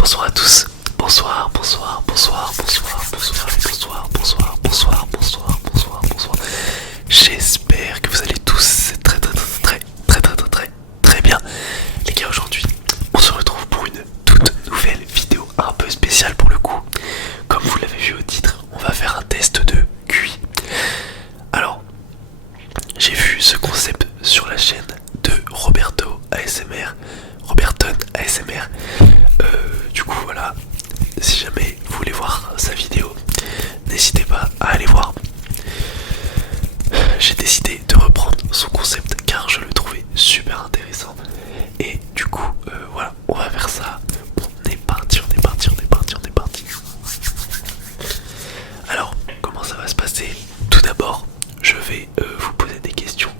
Bonsoir à tous. Bonsoir, bonsoir, bonsoir, bonsoir, bonsoir, bonsoir, bonsoir, bonsoir, bonsoir, bonsoir, bonsoir. J'espère que vous allez tous très bien. Les gars, aujourd'hui, on se retrouve pour une toute nouvelle vidéo un peu spéciale pour le coup. Comme vous l'avez vu au titre, on va faire un test de QI. Alors, j'ai vu ce concept sur la chaîne de Roberto ASMR, Roberton ASMR. Du coup voilà, si jamais vous voulez voir sa vidéo, n'hésitez pas à aller voir. J'ai décidé de reprendre son concept car je le trouvais super intéressant. Et du coup voilà, on va faire ça. On est parti. Alors, comment ça va se passer? Tout d'abord, je vais vous poser des questions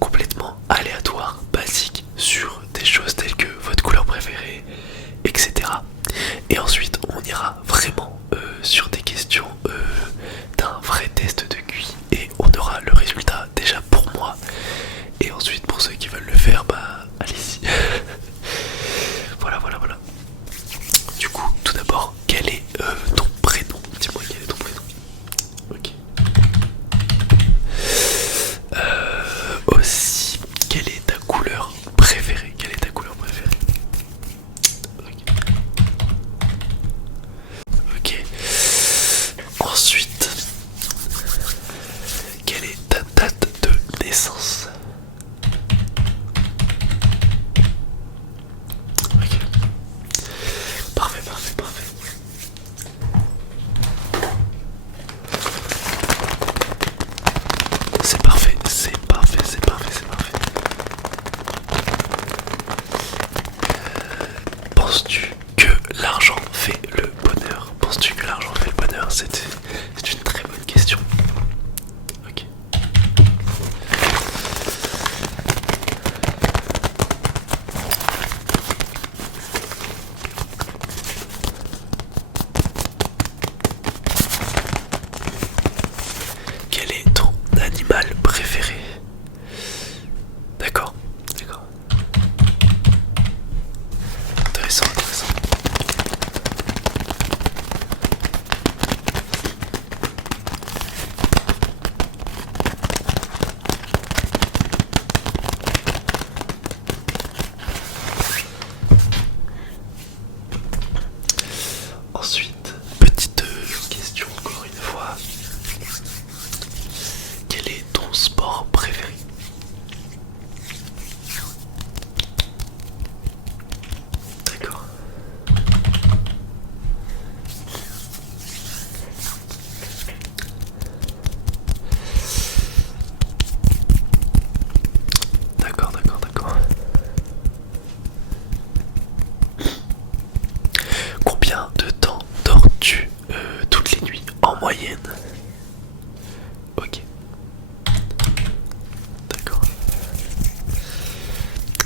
complètement aléatoires, basiques, sur des choses telles que votre couleur préférée, etc. Et ensuite, on ira vraiment sur des questions d'un vrai test de QI. Et on aura le résultat déjà pour moi. Et ensuite, pour ceux qui veulent le faire, bah allez-y. Voilà. Du coup, tout d'abord, quel est ton prénom? Dis-moi quel est ton prénom. Ok. Aussi, quelle est ta couleur préférée? Ok. Ensuite, quelle est ta date de naissance? Ok. Parfait. C'est parfait. Penses-tu que l'argent fait le bonheur? C'est une très bonne question. Ok. Quel est ton animal préféré? D'accord. Intéressant. Ensuite, petite question encore une fois. Quel est ton sport préféré? D'accord. Combien de temps dors-tu toutes les nuits en moyenne? Ok. D'accord.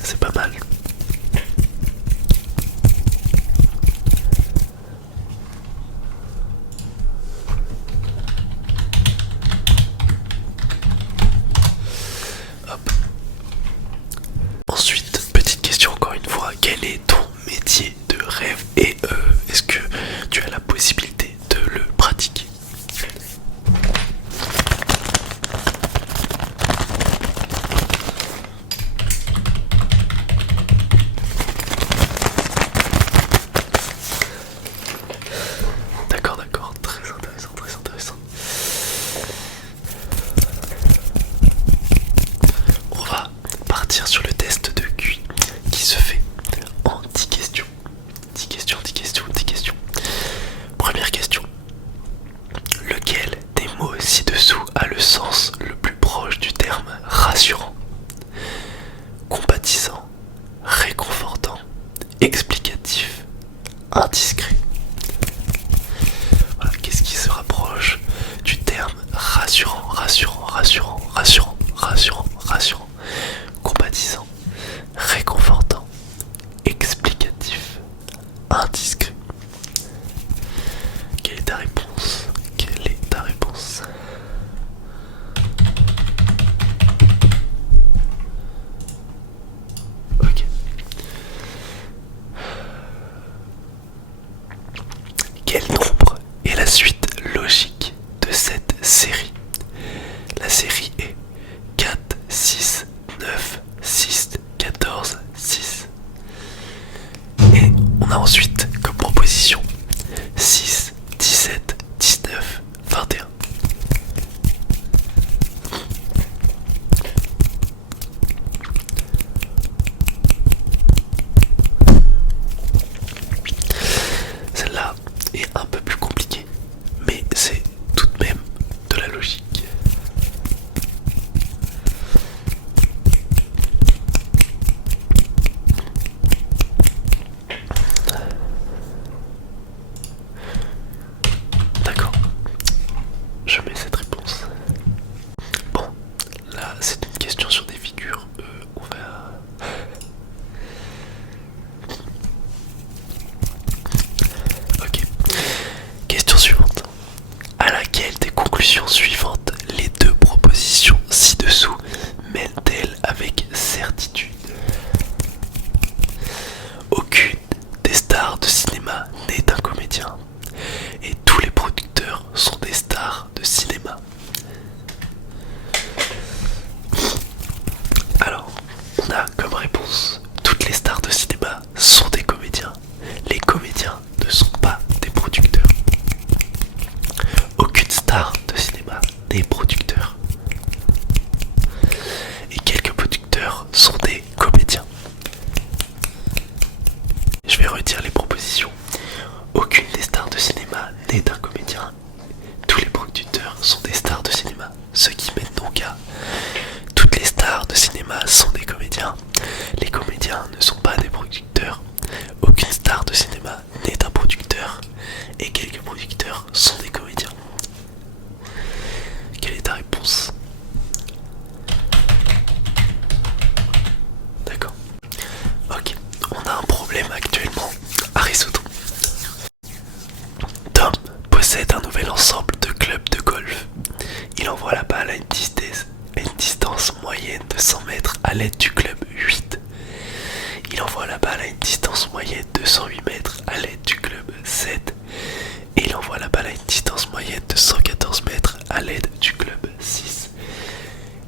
C'est pas mal. Hop. Ensuite, petite question encore une fois, quel est ton métier de rêve et est-ce que tu as la possibilité de le pratiquer? D'accord, très intéressant. On va partir sur le test de QI qui se fait en 10 questions. 10 questions. Première question. Lequel des mots ci-dessous a le sens le plus proche du terme rassurant? Compatissant, réconfortant, explicatif, indiscret. Voilà, qu'est-ce qui se rapproche du terme rassurant? Compatissant, réconfortant, explicatif, indiscret. Quelle est ta réponse? Ok. Quel nombre est la suite logique de cette série? La série est 4, 6, 9, 6, 14, 6. Et on a ensuite comme proposition 6, 17, 19, 21. Celle-là est un peu plus compliquée, mais c'est tout de même de la logique. D'accord, je mets cette réponse. Bon, là c'est une question sur des figures. On va... Ok. Question suivante. À laquelle des conclusions suivantes les deux propositions ci-dessous mènent-elles avec certitude? Aucune des stars de cinéma n'est un comédien et tous les producteurs sont des stars de cinéma. Alors, on a comme réponse: toutes les stars de cinéma sont des comédiens. Les comédiens ne sont pas des producteurs. Aucune star de cinéma n'est producteur. Et quelques producteurs sont des comédiens. Je vais redire les propositions. Aucune des stars de cinéma n'est un comédien. Tous les producteurs sont des stars de cinéma. Ce qui mène donc à: toutes les stars de cinéma sont des comédiens. Les comédiens ne sont pas des producteurs. Aucune star de cinéma n'est un producteur. Et quelques producteurs sont des comédiens. Quelle est ta réponse? D'accord. Ok, on a un problème actuellement à résoudre. Tom possède un nouvel ensemble de clubs de golf. Il envoie la balle à une distance moyenne de 100 mètres à l'aide du club 8. Il envoie la balle à une distance moyenne de 108 mètres à l'aide du club 7. Et il envoie la balle à une distance moyenne de 114 mètres à l'aide du club 6.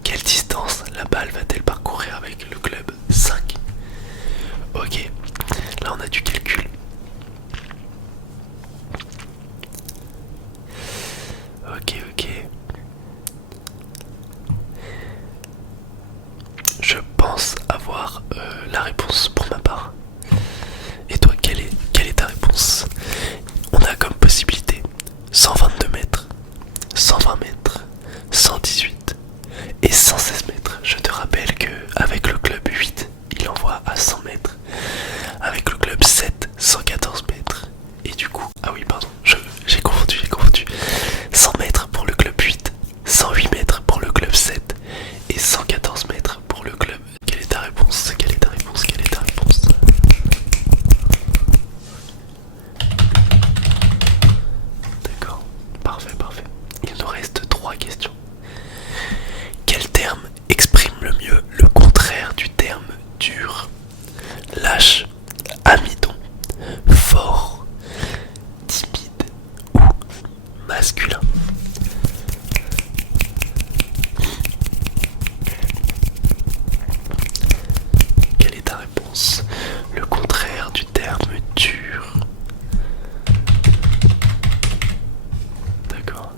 Quelle distance la balle va-t-elle parcourir avec le club 5? Ok, là on a du calcul. Ok. Je pense avoir la réponse pour ma part. Et toi, quelle est ta réponse? On a comme possibilité 122 mètres, 120 mètres, 118 et 116 mètres. Je te rappelle que avec le club 8, il envoie à 100 mètres. Avec le club 7, 114 mètres. Et du coup, ah oui, pardon, j'ai confondu. 100 mètres pour le club 8, 108 mètres pour le club 7 et 114 mètres pour le club. Quelle est ta réponse? D'accord, parfait. Il nous reste 3 questions. Quel terme exprime le mieux le contraire du terme dur? Lâche, amidon, fort, timide ou masculin? Quelle est ta réponse? Le contraire du terme dur. D'accord.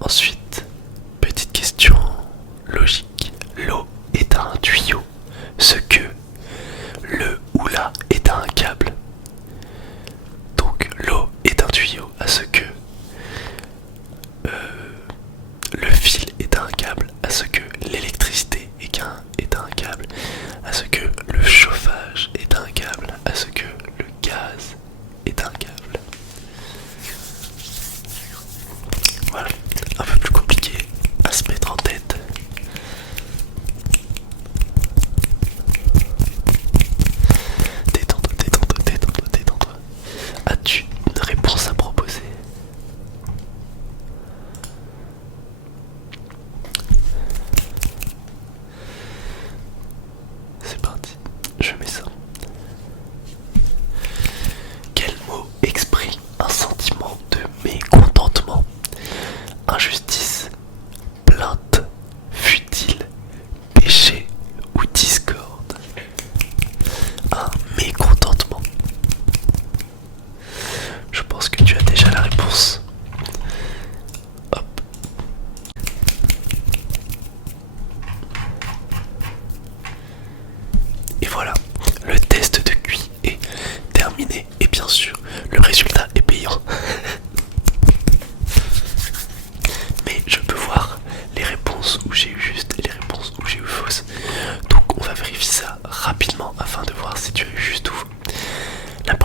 Ensuite, petite question logique. L'eau est un tuyau, ce que le ou la est un câble. Donc l'eau est un tuyau à ce que le fil est un câble, à ce que l'électricité est un câble, à ce que le chauffage est un câble, à ce que le gaz est un câble. Voilà, un peu plus compliqué à se mettre en tête.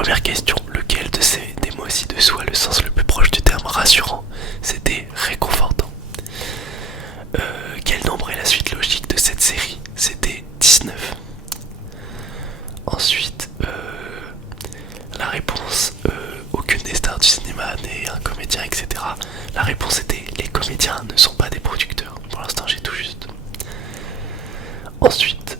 première question, lequel de ces des mots ci-dessous a le sens le plus proche du terme rassurant? C'était réconfortant. Quel nombre est la suite logique de cette série? C'était 19. Ensuite, la réponse, aucune des stars du cinéma n'est un comédien, etc. La réponse était, les comédiens ne sont pas des producteurs. Pour l'instant, j'ai tout juste. Ensuite,